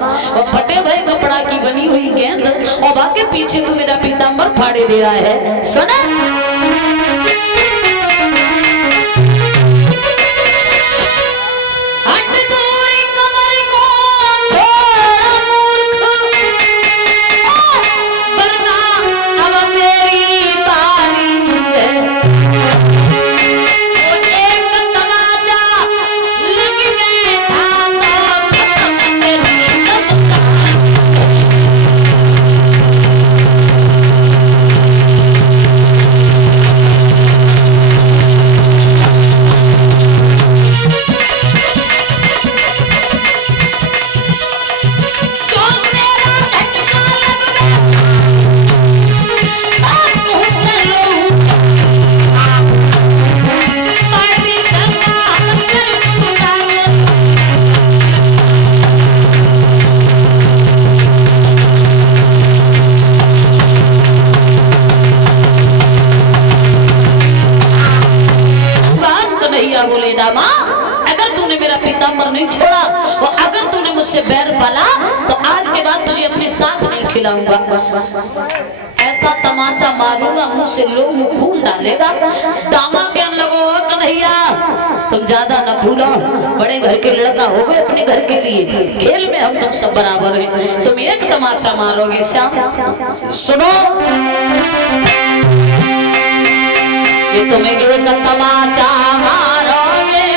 और फटे भरे कपड़ा की बनी हुई गेंद और बाकी पीछे तू मेरा पीताम्बर फाड़े दे रहा है। सुना बोले दामा, अगर तूने मेरा पीताम्बर नहीं छोड़ा और अगर तूने मुझसे बैर पाला तो आज के बाद तुझे अपने साथ नहीं खिलाऊंगा। ऐसा तमाचा मारूंगा मुंह से लोग खून डालेगा। दामा कहने लगो कन्हैया तुम ज्यादा न भूलो, बड़े घर के लड़का हो गए अपने घर के लिए, खेल में हम तुम सब बराबर हैं, तुम एक तमाचा मारोगे श्याम। सुनो ये तुम्हें एक तमाचा मारोगे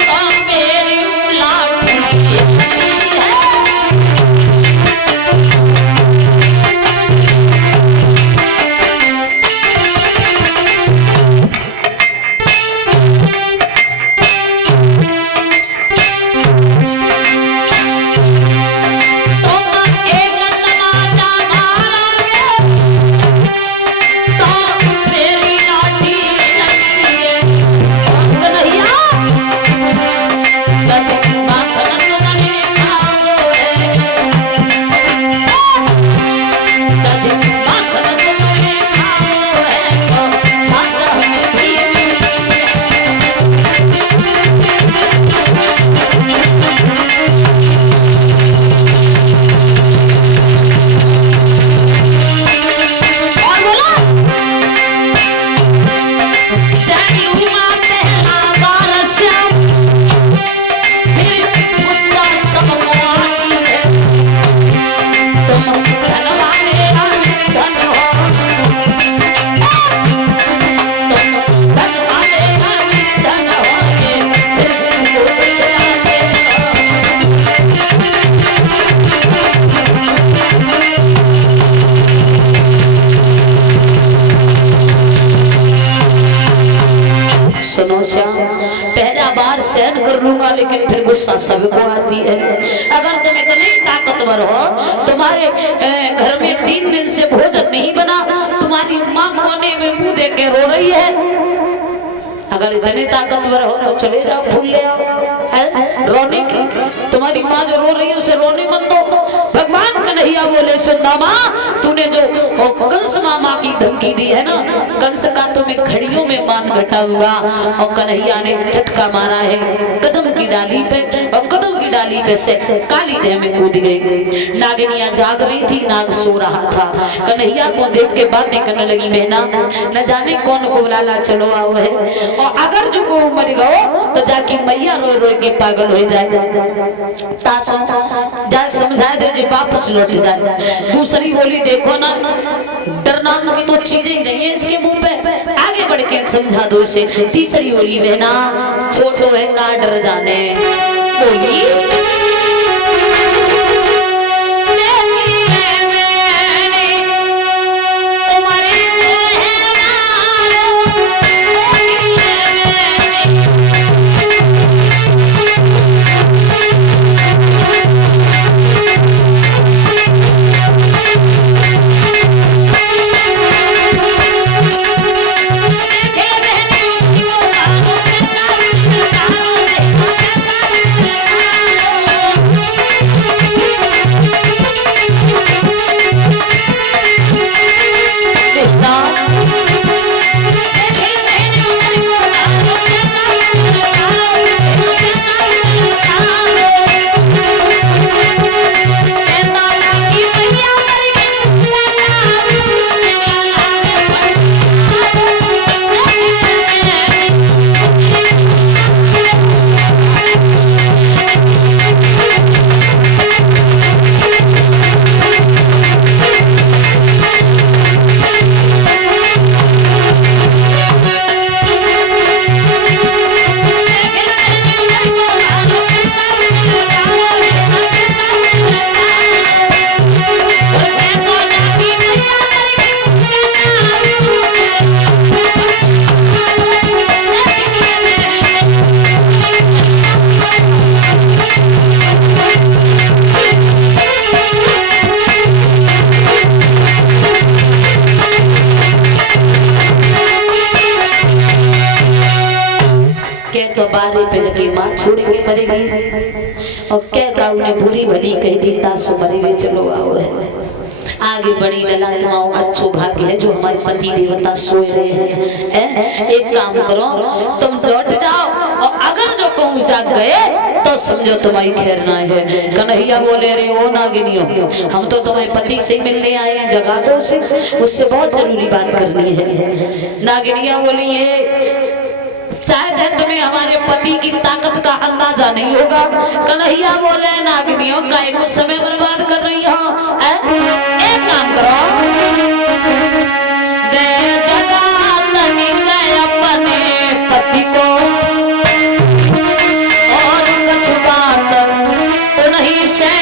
तो मेरी लाठी है। पहला बार सहन कर लूंगा लेकिन फिर गुस्सा सबको आती है। अगर तुम इतने ताकतवर हो, तुम्हारे घर में 3 दिन से भोजन नहीं बना, तुम्हारी माँ कोने में मुंह दे के रो रही है, अगर इतने ताकतवर हो तो चले जाओ फूल ले आओ, रोने की तुम्हारी माँ जो रो रही है उसे रोने मत दो। भगवान कन्हैया बोले सुदामा तूने जो कंस मामा की धमकी दी है ना, कंस का तुम्हें घड़ियों में मान घटा हुआ। और कन्हैया ने झटका मारा है कदम की डाली पे और कदम की डाली पे से काली देह में कूद गई। नागिनिया जाग रही थी, नाग सो रहा था। कन्हैया को देख के बातें करने लगी, बहना न जाने कौन को लाला चलो आओ है, और अगर जो को मर गओ तो जाके मैया रोए रोए के पागल हो जाए। तासो जा समझा दे जो वापस लौट जाए। दूसरी बोली देखो ना डर नाम की तो चीजें ही नहीं है इसके मुंह पे, आगे बढ़ के समझा दो इसे। तीसरी बोली बहना छोटो है का डर जाने, बोली द्वारे पे जाके माँ छोड़ के मरेगी और क्या का उन्हें बुरी भली कह देता सो मरे हुए चलो आओ है आगे बढ़ी लला तुम्हारा अच्छो भाग्य है जो हमारे पति देवता सोए रहे हैं। एक काम करो तुम लौट जाओ और अगर जो कहूँ जाग गए तो समझो तुम्हारी खैर ना है। कन्हैया बोले रे ओ नागिनियों हम तो तुम्हारे पति से मिलने आए हैं जगा दो उसे उससे बहुत जरूरी बात करनी है। नागिनिया बोली ये शायद है तुम्हें हमारे पति की ताकत का अंदाजा नहीं होगा। कन्हैया बोले नागिनियों काहे को समय बर्बाद कर रही हो एक काम करो दे जगा तनी गए अपने पति को और कुछ बात तो नहीं से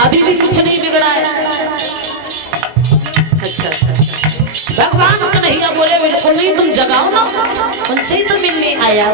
अभी भी कुछ नहीं बिगड़ा है। अच्छा भगवान कन्हैया बोले बिल्कुल नहीं तुम जगाओ ना उनसे ही तो मिलने आया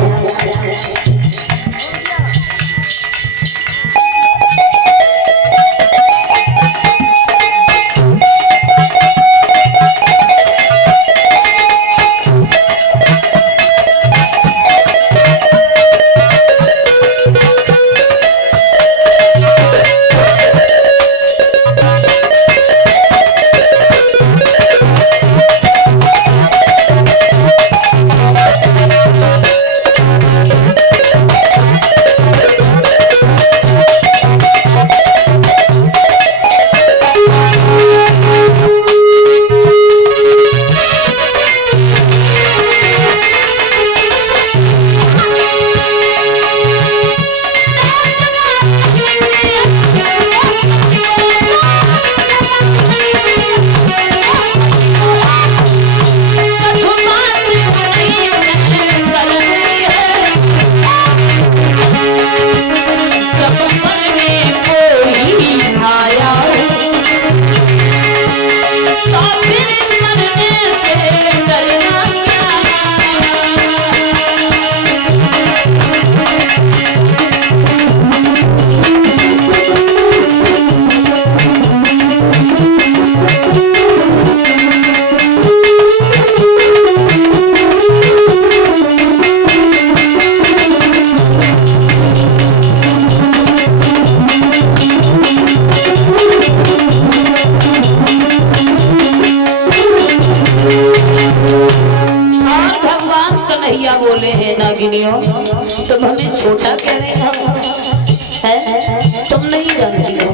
बोले हैं नागिनियों तुम हमें छोटा कह रहे हो है तुम नहीं जानती हो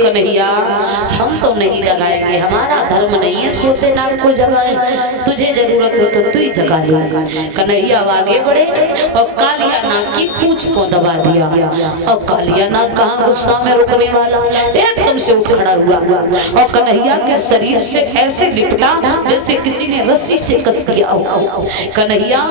कन्हैया हम तो नहीं जगाएंगे हमारा धर्म नहीं है सोते नाग को जगाए तुझे जरूरत हो तो तू ही जगा ले। कन्हैया आगे बढ़े और कालिया नाग की पूंछ को दबा दिया और कालिया नाग कहाँ गुस्सा में रुकने वाला एकदम से उठ खड़ा हुआ और कन्हैया के शरीर से ऐसे लिपटा जैसे किसी ने रस्सी से कस दिया हो। कन्हैया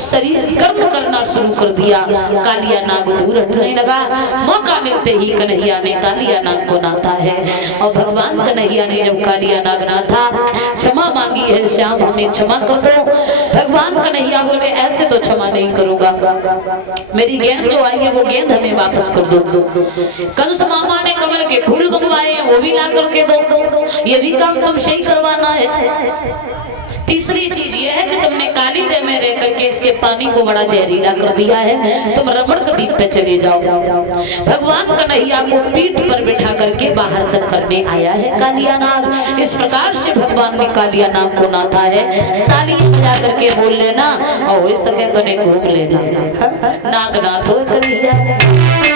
शरीर गर्म करना शुरू कर दिया कालिया नाग दूर हटने लगा। मौका मिलते ही कन्हैया ने कालिया नाग को नाथा है। और भगवान कन्हैया ने जब कालिया नाग नाथा, क्षमा मांगी है, श्याम हमें क्षमा कर दो। भगवान कन्हैया बोले ऐसे तो क्षमा नहीं करूंगा, मेरी गेंद जो आई है वो गेंद हमें वापस कर दो। कंस मामा ने कमल के फूल मंगवाए वो भी ला करके दो, ये भी काम तुम सही करवाना है। तीसरी चीज ये है कि तुमने काली दे में रह करके इसके पानी को बड़ा जहरीला कर दिया है, तुम रमण द्वीप पे चले जाओ। भगवान कन्हैया को पीठ पर बिठा करके बाहर तक करने आया है कालिया नाग। इस प्रकार से भगवान ने कालिया नाग को नाथा है। ताली बजा करके बोल लेना और हो सके तो ने घूम लेना, नाग नाथ हो कन्हैया।